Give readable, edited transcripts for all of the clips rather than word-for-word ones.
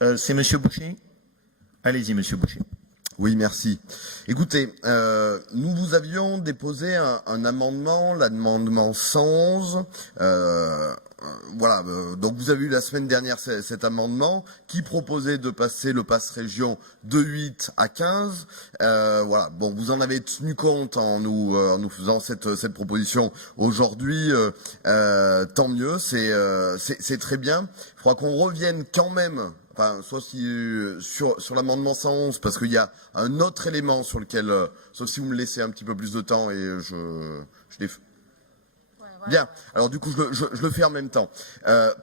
C'est Monsieur Boucher. Allez-y, Monsieur Boucher. Oui, merci. Écoutez, nous vous avions déposé un amendement, l'amendement 111. Voilà, donc vous avez eu la semaine dernière cet amendement qui proposait de passer le pass région de 8 à 15. Voilà, bon, vous en avez tenu compte en nous faisant cette proposition aujourd'hui. Tant mieux, c'est très bien. Il faudra qu'on revienne quand même. Enfin, soit si, sur l'amendement 111, parce qu'il y a un autre élément sur lequel, sauf si vous me laissez un petit peu plus de temps et je l'ai. Bien. Alors du coup, je le fais en même temps,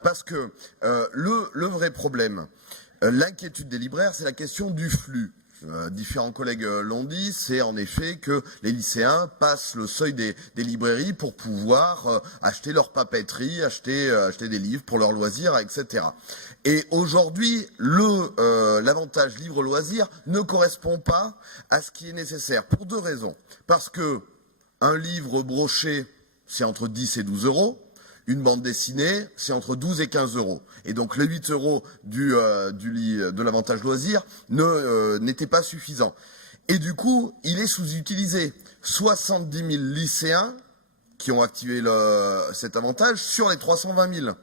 parce que le vrai problème, l'inquiétude des libraires, c'est la question du flux. Différents collègues l'ont dit, c'est en effet que les lycéens passent le seuil des librairies pour pouvoir acheter leur papeterie, acheter des livres pour leurs loisirs, etc. Et aujourd'hui, l'avantage livre-loisir ne correspond pas à ce qui est nécessaire pour deux raisons. Parce que un livre broché, c'est entre 10 et 12 euros. Une bande dessinée, c'est entre 12 et 15 euros. Et donc les 8 euros de l'avantage loisir n'étaient pas suffisants. Et du coup, il est sous-utilisé. 70 000 lycéens qui ont activé cet avantage sur les 320 000.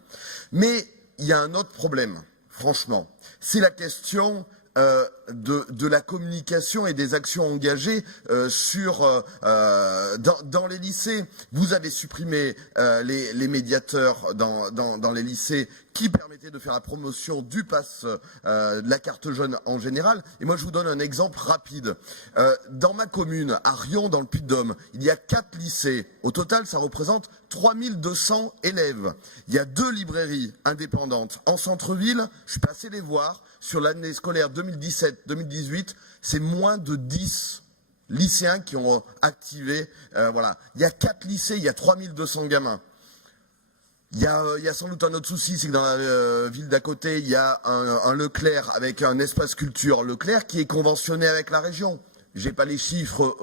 Mais il y a un autre problème, franchement. C'est la question de la communication et des actions engagées dans les lycées. Vous avez supprimé les médiateurs dans les lycées qui permettaient de faire la promotion du pass, de la carte jeune en général. Et moi, je vous donne un exemple rapide. Dans ma commune, à Riom, dans le Puy-de-Dôme, il y a 4 lycées. Au total, ça représente 3200 élèves. Il y a 2 librairies indépendantes. En centre-ville, je suis passé les voir. Sur l'année scolaire 2017-2018, c'est moins de 10 lycéens qui ont activé. Voilà. Il y a 4 lycées, il y a 3200 gamins. Il y a sans doute un autre souci, c'est que dans la ville d'à côté, il y a un Leclerc avec un espace culture Leclerc qui est conventionné avec la région. J'ai pas les chiffres,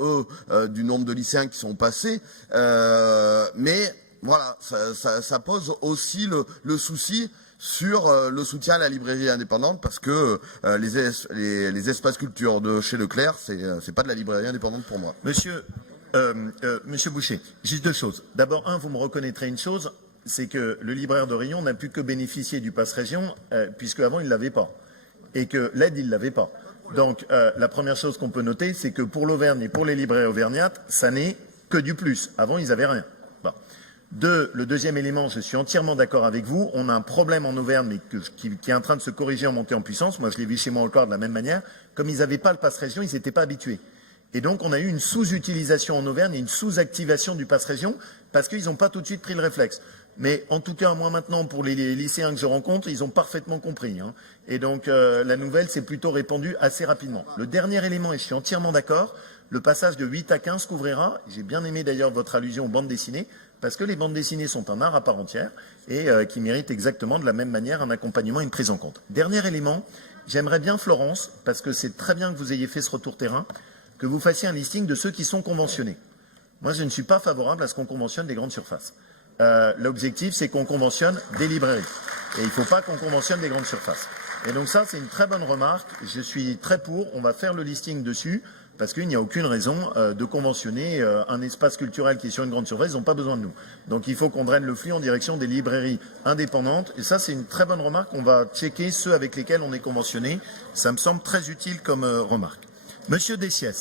du nombre de lycéens qui sont passés, mais voilà, ça pose aussi le souci sur le soutien à la librairie indépendante, parce que les espaces culture de chez Leclerc, c'est pas de la librairie indépendante pour moi. Monsieur Boucher, juste deux choses. D'abord, vous me reconnaîtrez une chose, c'est que le libraire de Riom n'a pu que bénéficier du pass région, puisque avant il ne l'avait pas, et que l'aide il ne l'avait pas. Donc la première chose qu'on peut noter, c'est que pour l'Auvergne et pour les libraires auvergnates, ça n'est que du plus. Avant, ils n'avaient rien. Bon. Le deuxième élément, je suis entièrement d'accord avec vous. On a un problème en Auvergne, mais qui est en train de se corriger en montée en puissance. Moi, je l'ai vu chez moi encore de la même manière. Comme ils n'avaient pas le pass région, ils n'étaient pas habitués. Et donc, on a eu une sous-utilisation en Auvergne et une sous-activation du pass région parce qu'ils n'ont pas tout de suite pris le réflexe. Mais en tout cas, moi maintenant, pour les lycéens que je rencontre, ils ont parfaitement compris. Hein. Et donc, la nouvelle s'est plutôt répandue assez rapidement. Le dernier élément, et je suis entièrement d'accord, le passage de 8 à 15 couvrira, j'ai bien aimé d'ailleurs votre allusion aux bandes dessinées, parce que les bandes dessinées sont un art à part entière et qui méritent exactement de la même manière un accompagnement et une prise en compte. Dernier élément, j'aimerais bien, Florence, parce que c'est très bien que vous ayez fait ce retour terrain, que vous fassiez un listing de ceux qui sont conventionnés. Moi, je ne suis pas favorable à ce qu'on conventionne des grandes surfaces. L'objectif, c'est qu'on conventionne des librairies. Et il ne faut pas qu'on conventionne des grandes surfaces. Et donc ça, c'est une très bonne remarque. Je suis très pour. On va faire le listing dessus parce qu'il n'y a aucune raison de conventionner un espace culturel qui est sur une grande surface. Ils n'ont pas besoin de nous. Donc il faut qu'on draine le flux en direction des librairies indépendantes. Et ça, c'est une très bonne remarque. On va checker ceux avec lesquels on est conventionné. Ça me semble très utile comme remarque. Monsieur Dessiès.